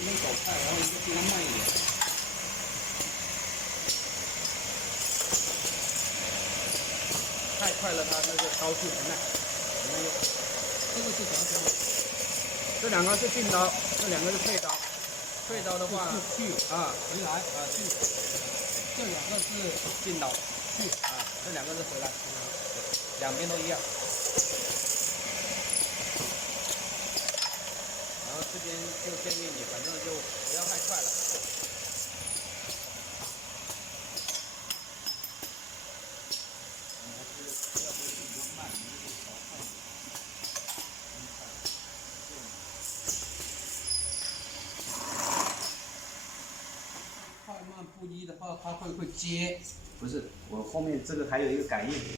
一个走快，然后一个尽量慢一点。太快了，它那个刀具不耐用。这个是啥刀？这两个是劲刀，这两个是退刀。退刀的话，去啊，回来啊去，这两个是劲刀，去啊，这两个是回来，两边都一样。然后这边就建议你，反正就不要太快了。快慢不一的话，它会接。不是，我后面这个还有一个感应。